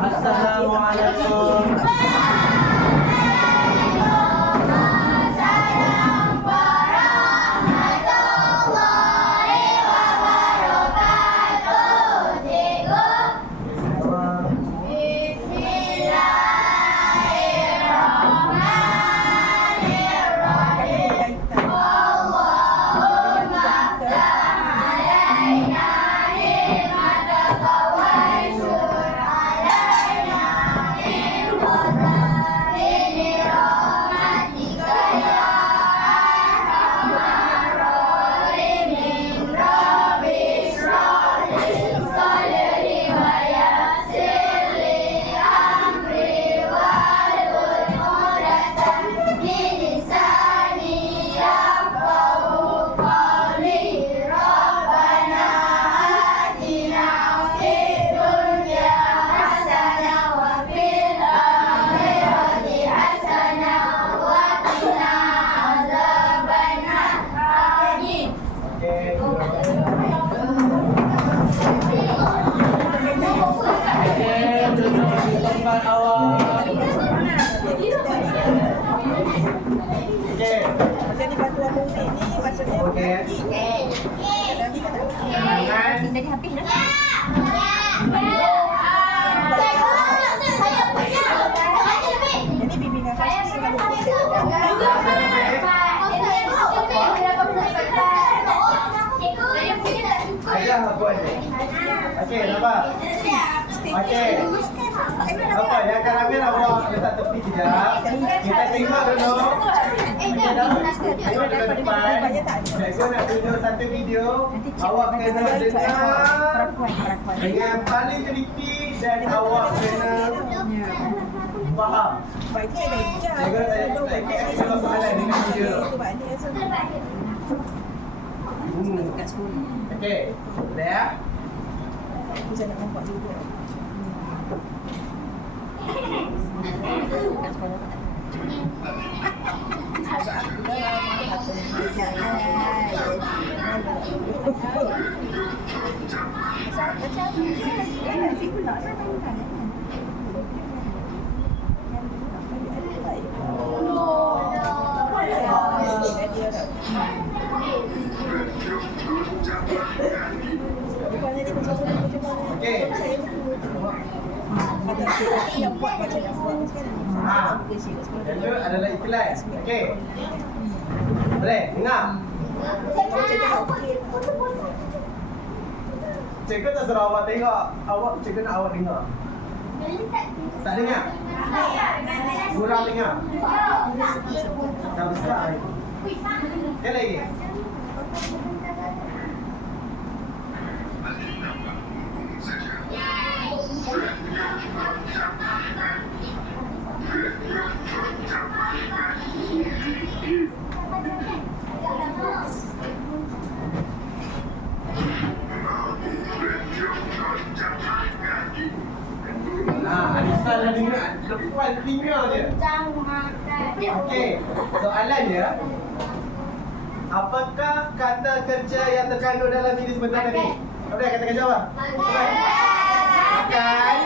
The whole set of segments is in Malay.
Assalamualaikum. Okey, nampak? Okey. Apa yang akan ambil awak letak tepi kejap. Kita tengok dulu. Okey, dah. Tengok dekat depan. Cikgu nak tunjuk satu video. Awak kena dengar dengan paling teliti dan awak kena faham. Cikgu nak tanya soalan dengan video. Hmm. Okey. Boleh ya? Okey. Ha. Itu adalah iklan. Okey. Boleh? Dengar. Cikgu tak suruh awak tengok. Awak cikgu nak awak dengar. Tak dengar? Kurang dengar? Dah besar. Sekali lagi. Dengar. Depan telinga dia. Okey, soalan dia. Apakah kata kerja yang terkandung dalam video sebentar tadi? Apa dia kata kerja apa? Makan.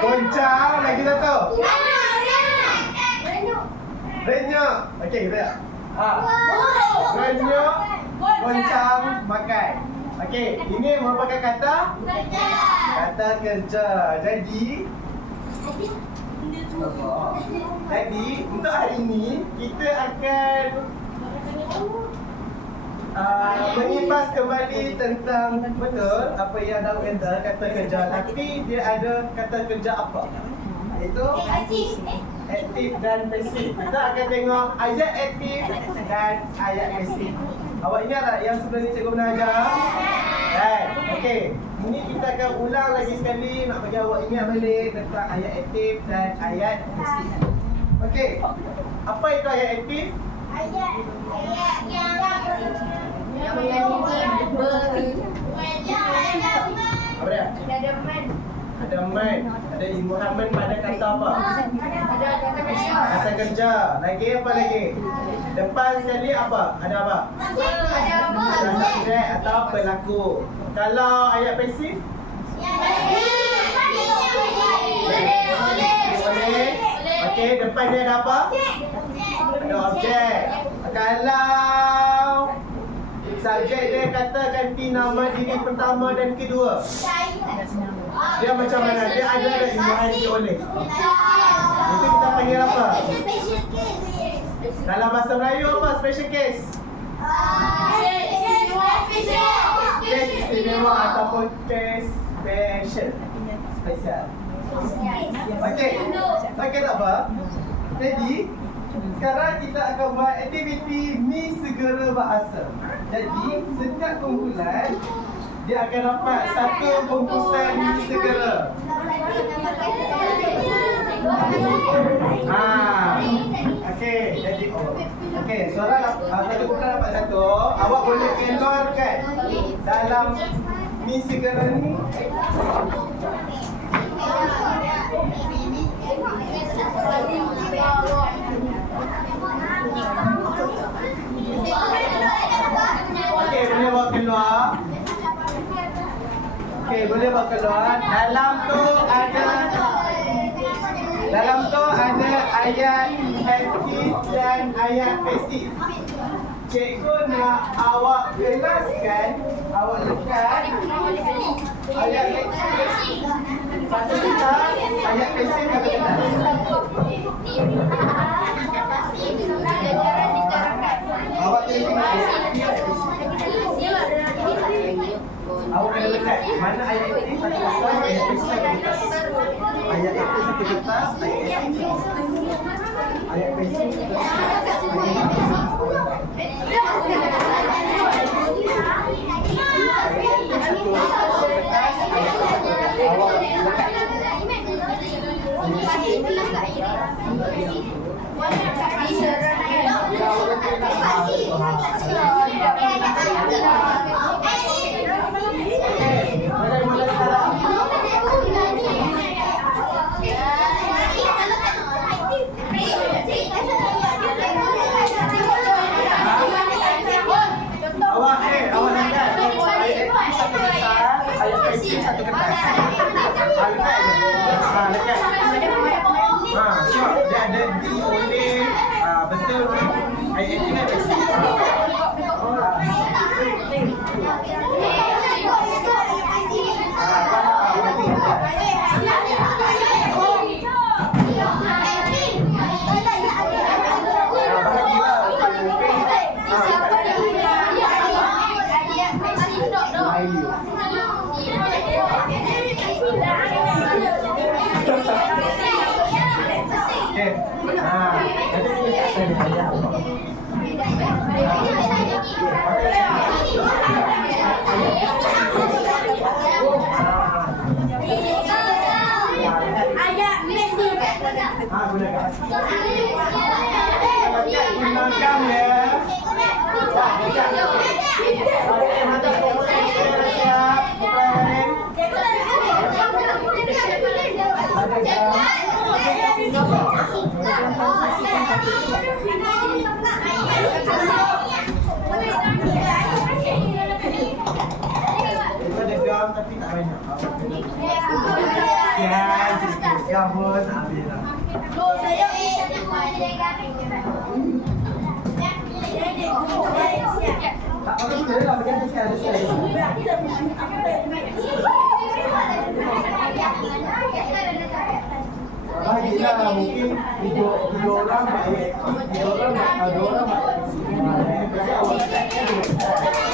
Goncang. Lagi satu. Renyuk. Okey, kita. Ha. Renyuk. Goncang. Makan. Okey, ini merupakan kata? Kata kerja. Jadi? Jadi untuk hari ini kita akan uh, mengimbas kembali tentang betul apa yang Daud Enda kata kerja. Tapi dia ada kata kerja apa? Iaitu? Aktif dan pasif. Kita akan tengok ayat aktif dan ayat pasif. Awak ingat tak yang sebelum ni cikgu pernah ajar? Right. Okey. Ini kita akan ulang lagi sekali nak bagi awak ingat balik tentang ayat aktif dan ayat pasif. Okey. Apa itu ayat aktif? Ayat ayat yang yang Apa dia? ada man. Ada man. Ada Muhammad pada kata apa? Ada kata kerja. Kata kerja. Lagi apa lagi? Depan sekali apa? Ada apa? Ada apa? Ada subjek atau pelaku. Kalau ayat pasif? Boleh. Okey, depan dia ada apa? Ada objek. Kalau subjek dia kata ganti nama diri pertama dan kedua. Dia macam mana? Dia ada dan dia oleh. Itu kita panggil apa? Dalam bahasa Melayu apa? Special case. Case istimewa ataupun case special. Special. Okey. Okey tak apa? Jadi, sekarang kita akan buat aktiviti Mi Segera Bahasa. Jadi, setiap kumpulan dia akan dapat satu bungkusan Mi Segera. Ah. Okey, jadi oh. Okey, seorang uh, satu kumpulan dapat satu. Awak boleh keluarkan dalam Mi Segera ni Okey, boleh bawa keluar. Okey, boleh bawa keluar. Dalam tu ada dalam tu ada ayat aktif dan ayat pasif. Cikgu nak awak kelaskan, awak lekat ayat aktif. Satu kertas, ayat pasif satu kertas. Awak pasif. Awak kena lekat mana ayat aktif satu kertas, ayat pasif satu kertas. Ayat aktif satu kertas, ayat pasif satu kertas. Ayat pasif satu kertas. Mulai Yahoo, sabi na. No, sa'yo. Ako ito, mabigyan ng service service. Ay, hindi na mungkin video video orang baik, video orang baik, ada orang baik. Nah, ini berarti awal.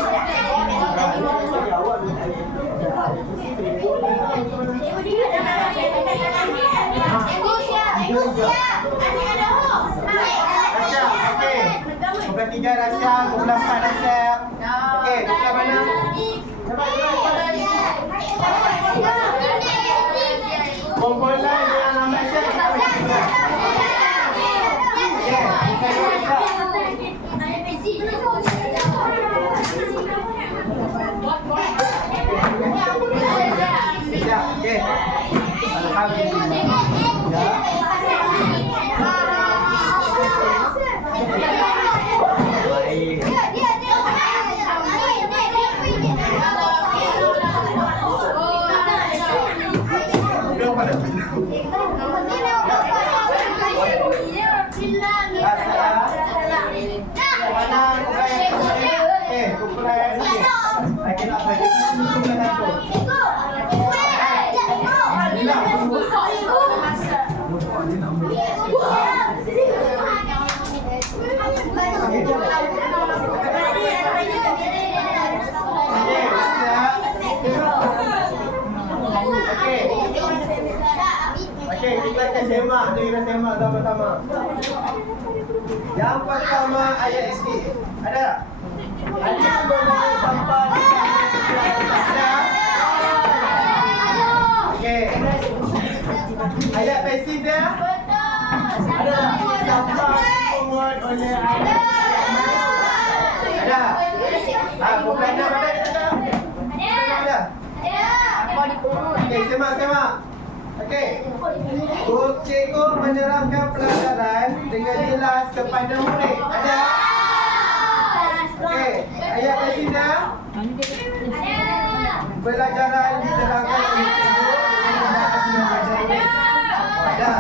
Semak sama-sama. Yang pertama ayat sikit. Ada? Ada boleh sampai ada? Okey. Ayat pasif dia? Ada tak? Sampai forward oleh ayat. Ada? Ah, bukan ada ada ada. Ada. Okey, semak semak. Okey. Guru cikgu menerangkan pelajaran dengan jelas kepada murid. Ada? Okey. Ayat presiden. Pelajaran diterangkan oleh cikgu dengan jelas kepada murid. Ada?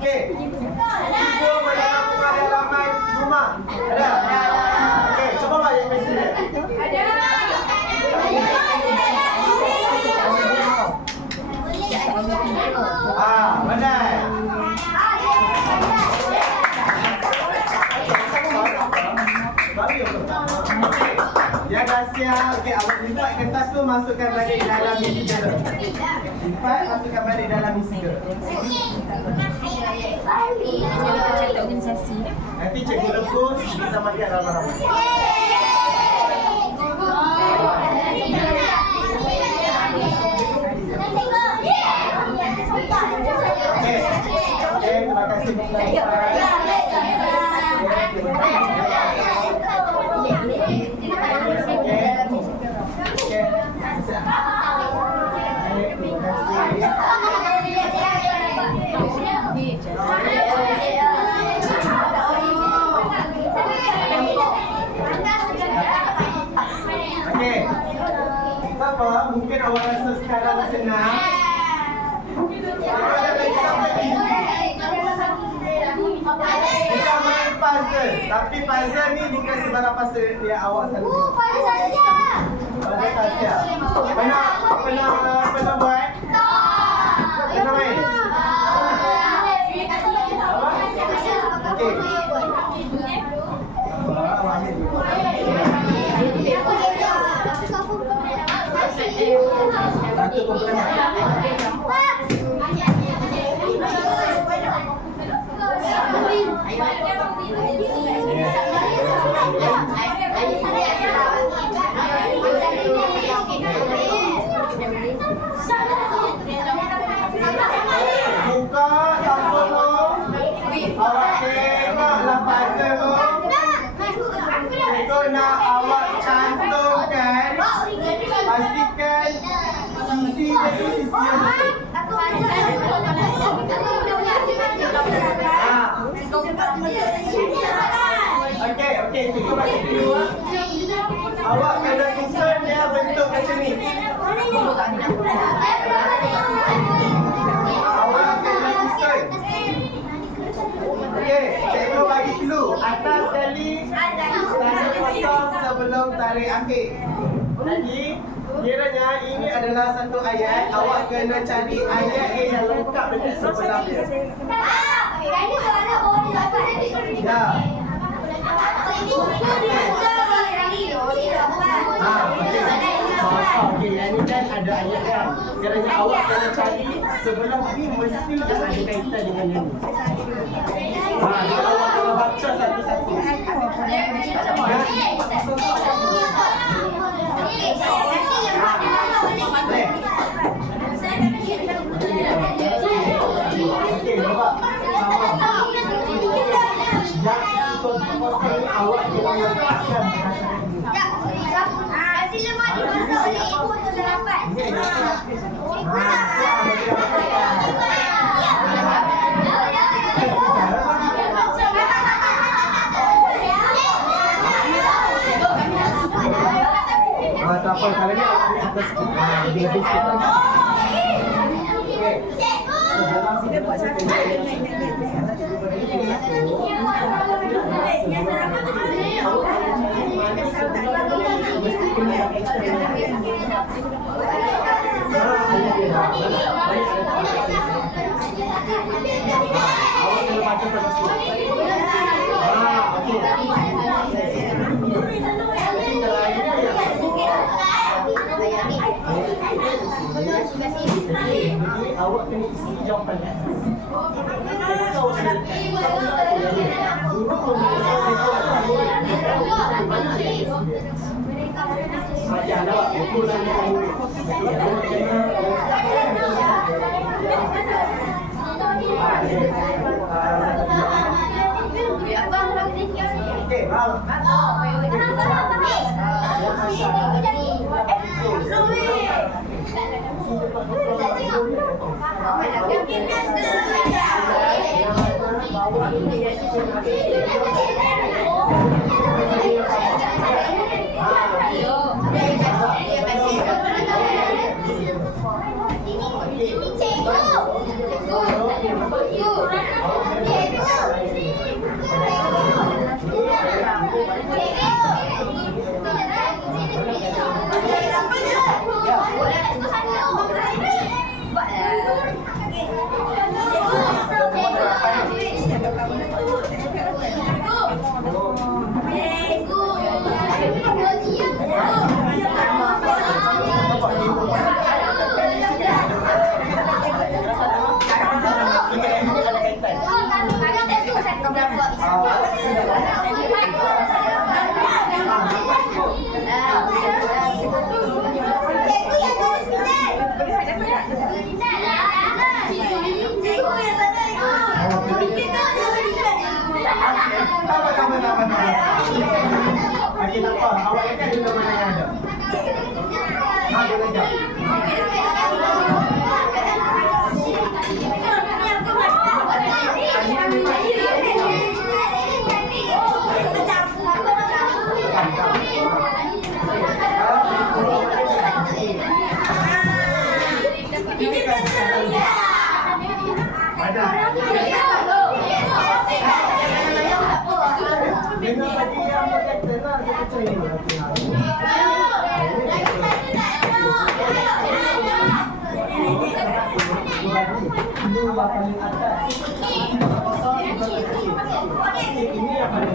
Okey. Cikgu menerangkan halaman rumah. Ada? Okey, cuba buat ayat presiden. Ah, pandai. Baru yang pertama. Okey. Yang dah siap, okey, awak lipat kertas tu masukkan balik dalam bisiklet. Lipat, masukkan balik dalam bisiklet. Nanti cikgu lepus, kita makan ramai-ramai. Okey. Okey, terima kasih penonton. Okey. Okey, terima kasih. Okey. Apa? Mungkin awak rasa sekarang senang. Kita main puzzle. Tapi puzzle ni bukan sebarang puzzle yang awak selalu tengok. Puzzle tak siap. Pernah, pernah, pernah buat? Pernah main? Okey. Satu pun pernah. Buka sampul tu. Awak tengoklah puzzle tu. Cikgu nak awak cantumkan. Pastikan sisi dia tu sisi yang betul. Ha. Awak kena susun dia bentuk macam ni. Awak kena susun. Okey, cikgu bagi dulu. Atas sekali, tanda kosong sebelum tarik akhir. Jadi, kiranya ini adalah satu ayat. Awak kena cari ayat yang lengkap dekat sebelah dia. Ya. Ha. Oh, kan kan. Kiranya awak kena cari sebelah ni mesti yang ada kaitan dengan yang ni. Ha, jadi awak kena baca satu-satu. Ah, tak apa. Kalau ni awak ambil atas sikit. Ah, dia habis sikit. Okey. Sebelah sini buat satu. mesti kena extra. Awak kena baca sama sikit. Ah, okey. Jadi awak kena isi jawapan kan? Jadi kau kena Dulu kau Ajar dah awak, buku dan Okey, mal. Apa Okey, tak apa. Awak lekat di mana yang ada. Ini yang paling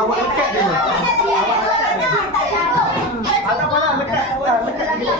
Awak lekat dia. Awak lekat dia. Ada apa lah lekat? Lekat dia